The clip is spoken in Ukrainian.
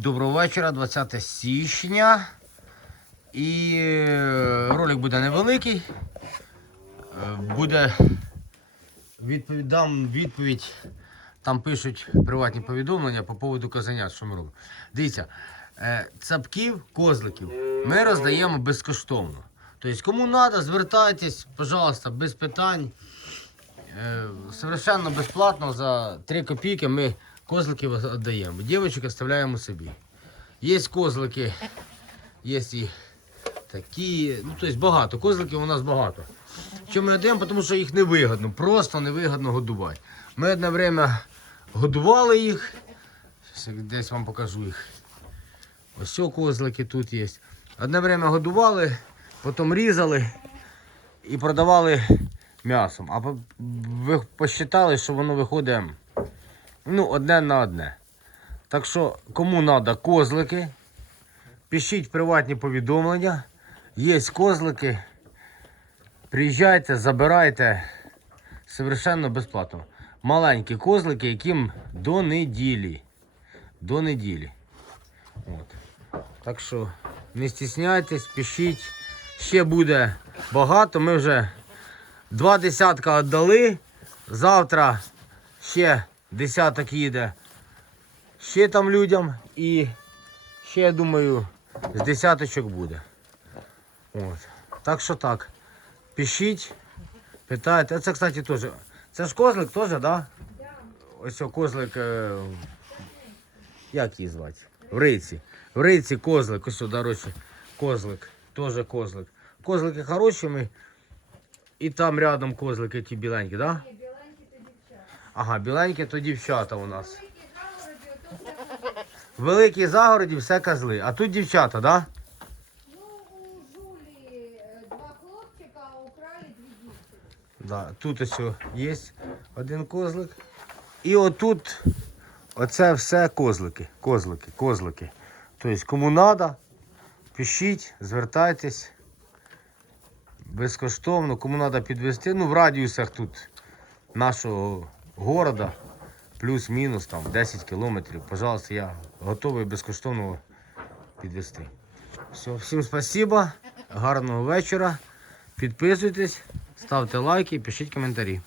Доброго вечора, 20 січня. І е, ролик буде невеликий. Е, Буде відповідь, відповідь. Там пишуть приватні повідомлення по поводу казанят, що ми робимо. Дивіться, е, цапків, козликів ми роздаємо безкоштовно. Тобто, кому треба, звертайтесь, пожалуйста, без питань. Совершенно безплатно за 3 копійки ми козликів віддаємо. Дівчаток оставляємо собі. Є козлики, є і такі, ну тобто багато. Козликів у нас багато. Чому ми віддаємо? Тому що їх невигодно, просто невигодно годувати. Ми одне время годували їх. Десь вам покажу їх. Ось козлики тут є. Одне время годували, потім різали і продавали м'ясом. А ви посчитали, що воно виходить ну, одне на одне. Так що, кому треба козлики, пишіть приватні повідомлення. Є козлики. Приїжджайте, забирайте совершенно безплатно. Маленькі козлики, яким до неділі. До неділі. От. Так що не стісняйтесь, пишіть. Ще буде багато. Ми вже два десятка віддали. Завтра ще десяток їде ще там людям. І ще, я думаю, з десяточок буде. От. Так що так. Пишіть, питайте. Це, кстати, теж. Це ж козлик теж, так? Да? Ось козлик. е, Як її звати? В Риці. В Риці козлик, ось сюди, дорожче. Козлик. Теж козлик. Козлики хороші ми. І там рядом козлики ті біленькі, так? Да? Ага, біленькі то дівчата у нас. Великі загороді все козли. А тут дівчата, так? Да? Ну, у Жулі два хлопчика, а украли дві дівчини. Да, тут ось є один козлик. І отут оце все козлики. Козлики, козлики. Тобто, кому треба, пишіть, звертайтесь. Безкоштовно, кому треба підвезти. Ну, в радіусах тут нашого города, плюс-мінус там 10 кілометрів. Пожалуйста, я готовий безкоштовно підвести. Все, всім спасибо, гарного вечора. Підписуйтесь, ставте лайки, пишіть коментарі.